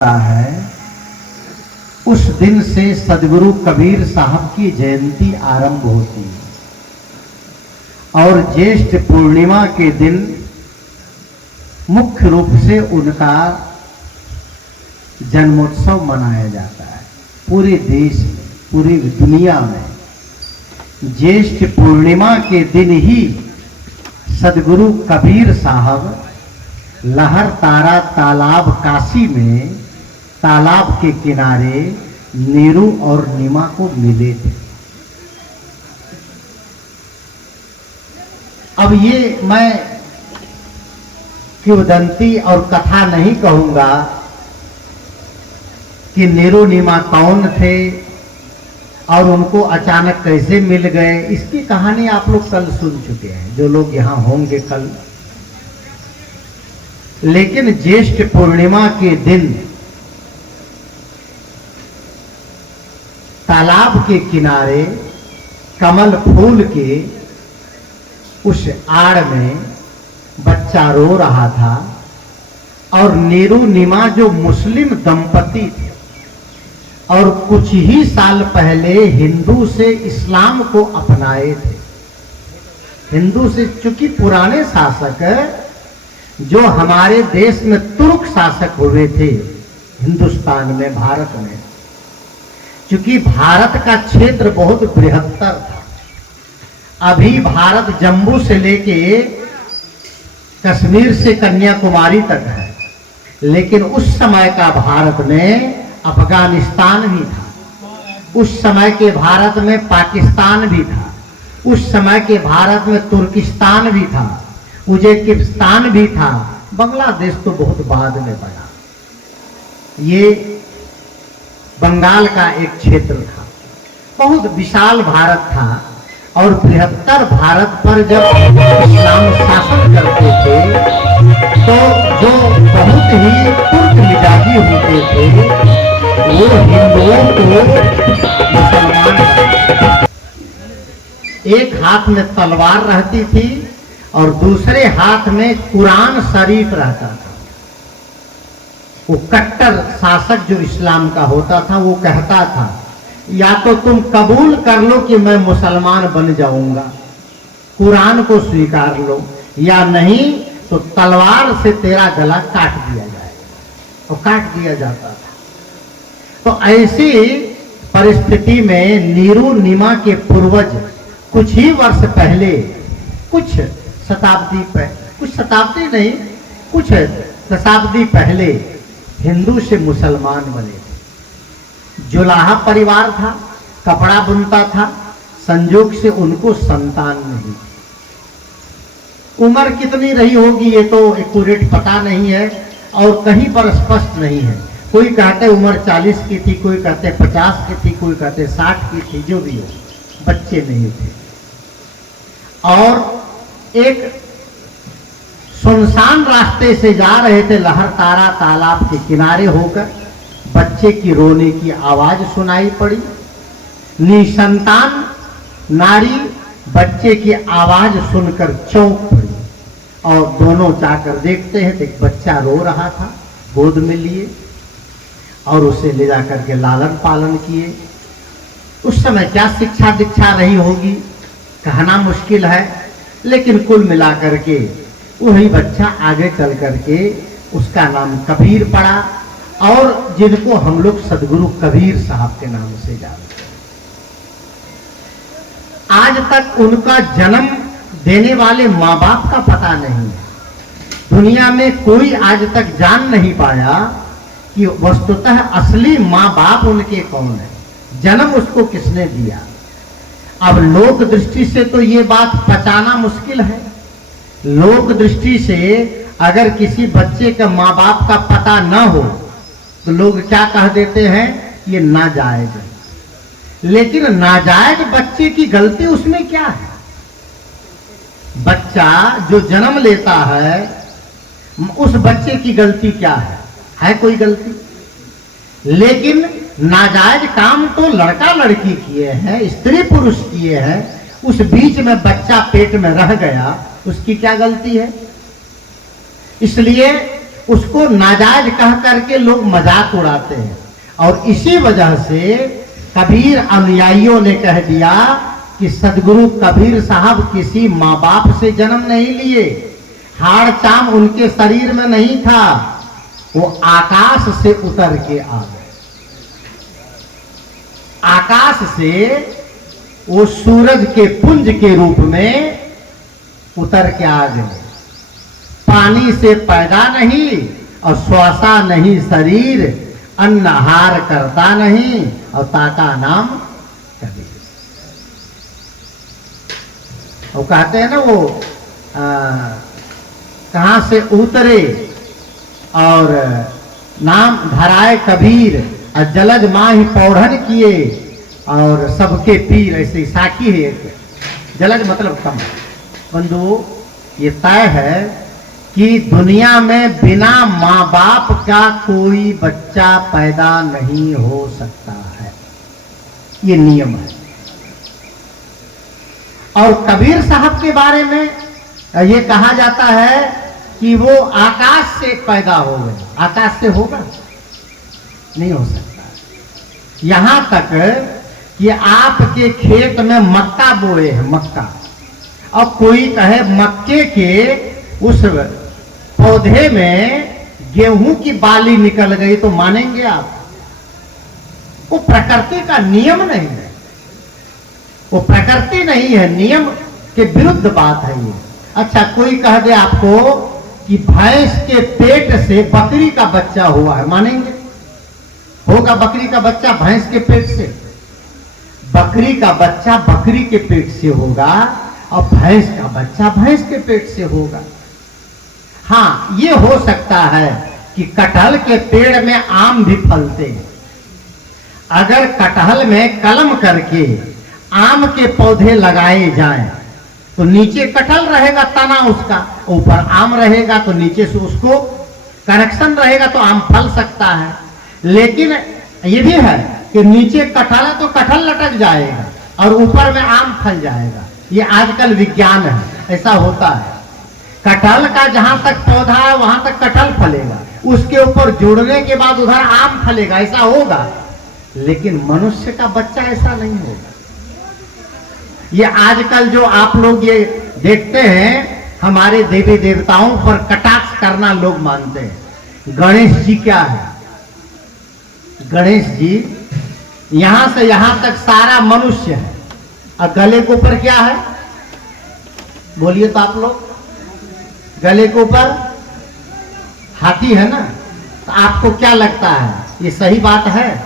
है उस दिन से सदगुरु कबीर साहब की जयंती आरंभ होती है और ज्येष्ठ पूर्णिमा के दिन मुख्य रूप से उनका जन्मोत्सव मनाया जाता है। पूरे देश में, पूरी दुनिया में ज्येष्ठ पूर्णिमा के दिन ही सदगुरु कबीर साहब लहर तारा तालाब काशी में तालाब के किनारे नीरू और नीमा को मिले थे। अब ये मैं किंवदंती और कथा नहीं कहूंगा कि नीरू नीमा कौन थे और उनको अचानक कैसे मिल गए। इसकी कहानी आप लोग कल सुन चुके हैं, जो लोग यहां होंगे कल। लेकिन ज्येष्ठ पूर्णिमा के दिन तालाब के किनारे कमल फूल के उस आड़ में बच्चा रो रहा था और नीरू नीमा जो मुस्लिम दंपति थे और कुछ ही साल पहले हिंदू से इस्लाम को अपनाए थे। हिंदू से, चूंकि पुराने शासक जो हमारे देश में तुर्क शासक हुए थे हिंदुस्तान में, भारत में, चूंकि भारत का क्षेत्र बहुत बृहत्तर था। अभी भारत जम्मू से लेके कश्मीर से कन्याकुमारी तक है, लेकिन उस समय का भारत में अफगानिस्तान भी था, उस समय के भारत में पाकिस्तान भी था, उस समय के भारत में तुर्किस्तान भी था, उज्बेकिस्तान भी था, बांग्लादेश तो बहुत बाद में बना। ये बंगाल का एक क्षेत्र था, बहुत विशाल भारत था और बृहत्तर भारत पर जब इस्लाम शासन करते थे तो जो बहुत ही तुर्क मिजाजी होते थे वो हिंदुओं को मुसलमान, एक हाथ में तलवार रहती थी और दूसरे हाथ में कुरान शरीफ रहता था। वो कट्टर शासक जो इस्लाम का होता था वो कहता था या तो तुम कबूल कर लो कि मैं मुसलमान बन जाऊंगा, कुरान को स्वीकार लो, या नहीं तो तलवार से तेरा गला काट दिया जाएगा। और काट दिया जाता था। तो ऐसी परिस्थिति में नीरू नीमा के पूर्वज कुछ ही वर्ष पहले, कुछ शताब्दी नहीं, कुछ दशाब्दी पहले हिंदू से मुसलमान बने। जुलाहा परिवार था, कपड़ा बुनता था, संजोग से उनको संतान नहीं। उम्र कितनी रही होगी ये तो एक्यूरेट पता नहीं है और कहीं पर स्पष्ट नहीं है। कोई कहते उम्र 40 की थी, कोई कहते 50 की थी, कोई कहते 60 की थी, जो भी हो, बच्चे नहीं थे। और एक सुनसान रास्ते से जा रहे थे लहर तारा तालाब के किनारे होकर, बच्चे की रोने की आवाज सुनाई पड़ी। निसंतान नारी बच्चे की आवाज सुनकर चौंक पड़ी और दोनों जाकर देखते हैं तो एक बच्चा रो रहा था, गोद में लिए और उसे ले जाकर के लालन पालन किए। उस समय क्या शिक्षा दीक्षा रही होगी कहना मुश्किल है, लेकिन कुल मिलाकर के वही बच्चा आगे चल करके उसका नाम कबीर पड़ा और जिनको हम लोग सदगुरु कबीर साहब के नाम से जानते हैं। आज तक उनका जन्म देने वाले माँ बाप का पता नहीं है। दुनिया में कोई आज तक जान नहीं पाया कि वस्तुतः असली माँ बाप उनके कौन है, जन्म उसको किसने दिया। अब लोक दृष्टि से तो ये बात पचाना मुश्किल है। लोक दृष्टि से अगर किसी बच्चे का माँ बाप का पता न हो तो लोग क्या कह देते हैं, ये नाजायज है। लेकिन नाजायज बच्चे की गलती उसमें क्या है? बच्चा जो जन्म लेता है उस बच्चे की गलती क्या है कोई गलती? लेकिन नाजायज काम तो लड़का लड़की किए हैं, स्त्री पुरुष किए हैं, उस बीच में बच्चा पेट में रह गया, उसकी क्या गलती है? इसलिए उसको नाजायज कह करके लोग मजाक उड़ाते हैं। और इसी वजह से कबीर अनुयायियों ने कह दिया कि सदगुरु कबीर साहब किसी माँ बाप से जन्म नहीं लिए, हाड़ चाम उनके शरीर में नहीं था, वो आकाश से उतर के आ गए। आकाश से वो सूरज के पुंज के रूप में उतर के आ गए। पानी से पैदा नहीं और श्वासा नहीं शरीर, अन्न आहार करता नहीं और ताका नाम कबीर। वो कहते हैं ना वो कहां से उतरे और नाम धराए कबीर और जलज माही पौढ़न किए और सबके पीर। ऐसे साखी है एक, जलज मतलब कम। बंधु ये तय है कि दुनिया में बिना माँ बाप का कोई बच्चा पैदा नहीं हो सकता है, ये नियम है। और कबीर साहब के बारे में ये कहा जाता है कि वो आकाश से पैदा हो गए। आकाश से होगा नहीं हो सकता। यहां तक कि आपके खेत में मक्का बोए हैं, मक्का, और कोई कहे मक्के के उस पौधे में गेहूं की बाली निकल गई तो मानेंगे आप? वो प्रकृति का नियम नहीं है, वो प्रकृति नहीं है, नियम के विरुद्ध बात है ये। अच्छा, कोई कह दे आपको कि भैंस के पेट से बकरी का बच्चा हुआ है, मानेंगे? होगा बकरी का बच्चा भैंस के पेट से? बकरी का बच्चा बकरी के पेट से होगा और भैंस का बच्चा भैंस के पेट से होगा। हाँ, ये हो सकता है कि कटहल के पेड़ में आम भी फलते हैं। अगर कटहल में कलम करके आम के पौधे लगाए जाएं तो नीचे कटहल रहेगा, तना उसका, ऊपर आम रहेगा, तो नीचे से उसको कनेक्शन रहेगा तो आम फल सकता है। लेकिन ये भी है कि नीचे कटहल है तो कटहल लटक जाएगा और ऊपर में आम फल जाएगा। ये आजकल विज्ञान है, ऐसा होता है। कटहल का जहां तक पौधा है वहां तक कटहल फलेगा, उसके ऊपर जुड़ने के बाद उधर आम फलेगा, ऐसा होगा। लेकिन मनुष्य का बच्चा ऐसा नहीं होगा। ये आजकल जो आप लोग ये देखते हैं, हमारे देवी देवताओं पर कटाक्ष करना लोग मानते हैं। गणेश जी क्या है? गणेश जी यहां से यहां तक सारा मनुष्य है और गले के ऊपर क्या है? बोलिए तो आप लोग। गले के ऊपर हाथी है ना, तो आपको क्या लगता है ये सही बात है?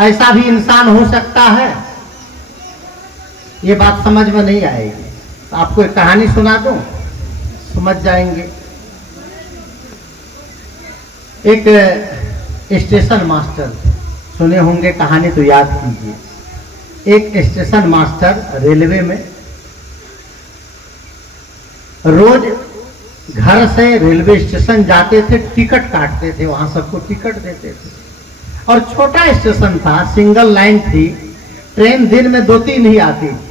ऐसा भी इंसान हो सकता है? ये बात समझ में नहीं आएगी। तो आपको एक कहानी सुना दूं, समझ जाएंगे। एक स्टेशन मास्टर, सुने होंगे कहानी तो याद कीजिए। एक स्टेशन मास्टर रेलवे में रोज घर से रेलवे स्टेशन जाते थे, टिकट काटते थे, वहां सबको टिकट देते थे। और छोटा स्टेशन था, सिंगल लाइन थी, ट्रेन दिन में 2-3 ही आती थी।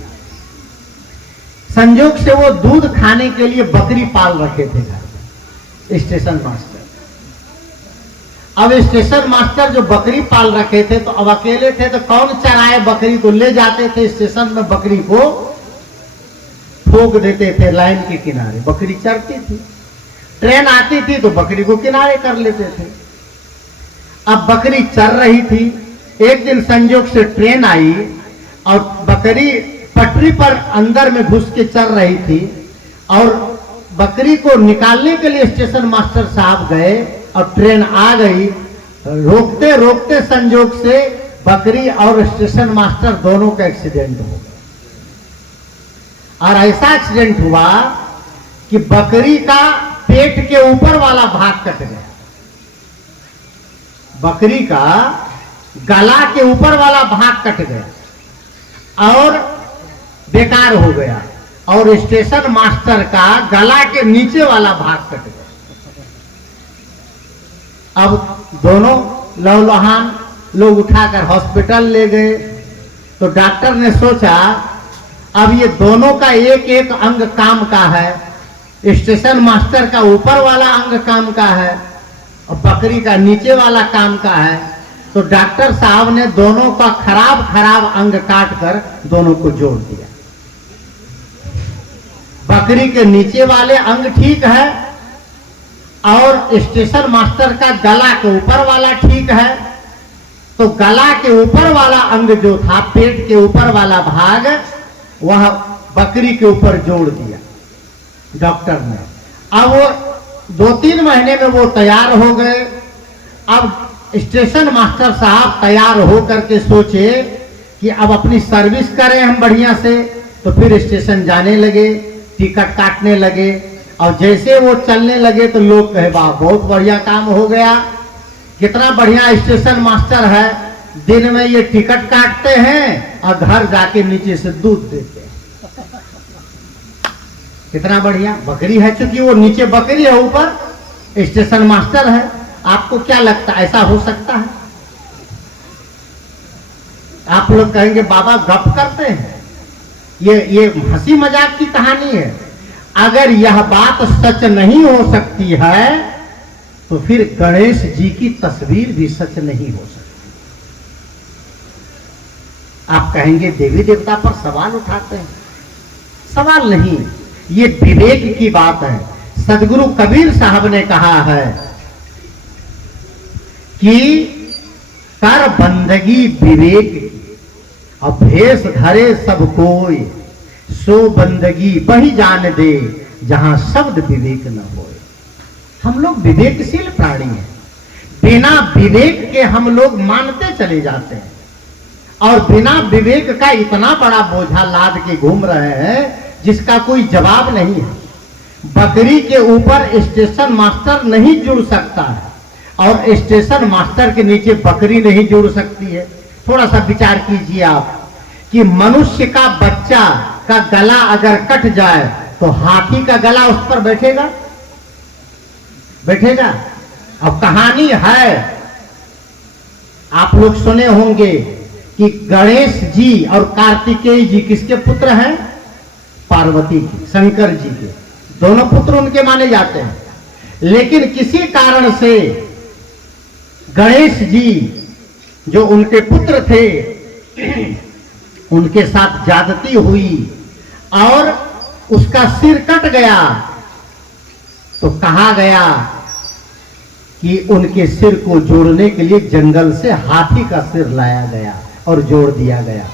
संजोग से वो दूध खाने के लिए बकरी पाल रखे थे घर, स्टेशन मास्टर। अब स्टेशन मास्टर जो बकरी पाल रखे थे तो अब अकेले थे तो कौन चराए बकरी, तो ले जाते थे स्टेशन में, बकरी को ठोक देते थे लाइन के किनारे, बकरी चरती थी। ट्रेन आती थी तो बकरी को किनारे कर लेते थे। अब बकरी चर रही थी, एक दिन संजोग से ट्रेन आई और बकरी पटरी पर अंदर में घुस के चर रही थी और बकरी को निकालने के लिए स्टेशन मास्टर साहब गए और ट्रेन आ गई। रोकते रोकते संजोग से बकरी और स्टेशन मास्टर दोनों का एक्सीडेंट हो गया। और ऐसा एक्सीडेंट हुआ कि बकरी का पेट के ऊपर वाला भाग कट गया, बकरी का गला के ऊपर वाला भाग कट गया और बेकार हो गया, और स्टेशन मास्टर का गला के नीचे वाला भाग कट गया। अब दोनों लौलहान लोग उठाकर हॉस्पिटल ले गए तो डॉक्टर ने सोचा अब ये दोनों का एक एक अंग काम का है, स्टेशन मास्टर का ऊपर वाला अंग काम का है, और बकरी का नीचे वाला काम का है, तो डॉक्टर साहब ने दोनों का खराब खराब अंग काट कर दोनों को जोड़ दिया। बकरी के नीचे वाले अंग ठीक है और स्टेशन मास्टर का गला के ऊपर वाला ठीक है, तो गला के ऊपर वाला अंग जो था, पेट के ऊपर वाला भाग, वह बकरी के ऊपर जोड़ दिया डॉक्टर ने। अब वो 2-3 महीने में वो तैयार हो गए। अब स्टेशन मास्टर साहब तैयार हो करके सोचे कि अब अपनी सर्विस करें हम बढ़िया से, तो फिर स्टेशन जाने लगे, टिकट काटने लगे, और जैसे वो चलने लगे तो लोग कहे वाह बहुत बढ़िया काम हो गया, कितना बढ़िया स्टेशन मास्टर है, दिन में ये टिकट काटते हैं और घर जाके नीचे से दूध देते हैं। कितना बढ़िया बकरी है, क्योंकि वो नीचे बकरी है, ऊपर स्टेशन मास्टर है। आपको क्या लगता है ऐसा हो सकता है? आप लोग कहेंगे बाबा गप करते हैं, ये हंसी मजाक की कहानी है। अगर यह बात सच नहीं हो सकती है तो फिर गणेश जी की तस्वीर भी सच नहीं हो सकती। आप कहेंगे देवी देवता पर सवाल उठाते हैं। सवाल नहीं, ये विवेक की बात है। सदगुरु कबीर साहब ने कहा है कि कर बंदगी विवेक की, और भेष धरे सब कोई, सो बंदगी वही जान दे जहां शब्द विवेक न होए। हम लोग विवेकशील प्राणी हैं, बिना विवेक के हम लोग मानते चले जाते हैं, और बिना विवेक का इतना बड़ा बोझा लाद के घूम रहे हैं जिसका कोई जवाब नहीं है। बकरी के ऊपर स्टेशन मास्टर नहीं जुड़ सकता है, और स्टेशन मास्टर के नीचे बकरी नहीं जुड़ सकती है। थोड़ा सा विचार कीजिए आप कि मनुष्य का बच्चा का गला अगर कट जाए तो हाथी का गला उस पर बैठेगा? बैठेगा? अब कहानी है, आप लोग सुने होंगे कि गणेश जी और कार्तिकेय जी किसके पुत्र हैं? पार्वती के, शंकर जी के। दोनों पुत्र उनके माने जाते हैं, लेकिन किसी कारण से गणेश जी जो उनके पुत्र थे उनके साथ ज्यादती हुई और उसका सिर कट गया। तो कहा गया कि उनके सिर को जोड़ने के लिए जंगल से हाथी का सिर लाया गया और जोड़ दिया गया।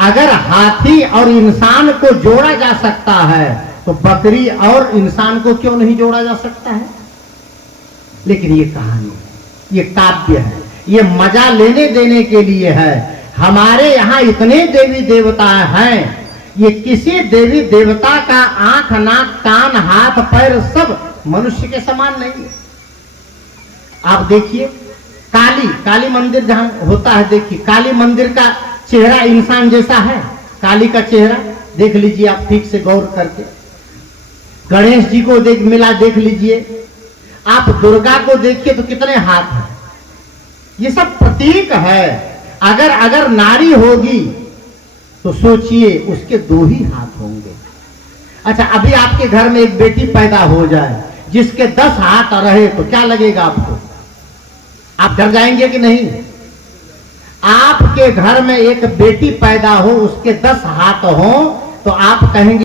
अगर हाथी और इंसान को जोड़ा जा सकता है तो बकरी और इंसान को क्यों नहीं जोड़ा जा सकता है? लेकिन ये कहानी है, ये काव्य है, ये मजा लेने देने के लिए है। हमारे यहाँ इतने देवी देवता हैं, ये किसी देवी देवता का आंख नाक कान हाथ पैर सब मनुष्य के समान नहीं है। आप देखिए काली मंदिर जहां होता है, देखिए काली मंदिर का चेहरा इंसान जैसा है। काली का चेहरा देख लीजिए आप ठीक से गौर करके। गणेश जी को देख लीजिए। आप दुर्गा को देखिए तो कितने हाथ हैं। ये सब प्रतीक है। अगर नारी होगी तो सोचिए उसके 2 ही हाथ होंगे। अच्छा, अभी आपके घर में एक बेटी पैदा हो जाए जिसके 10 हाथ रहे तो क्या लगेगा आपको? आप डर जाएंगे कि नहीं? आपके घर में एक बेटी पैदा हो, उसके 10 हाथ हो तो आप कहेंगे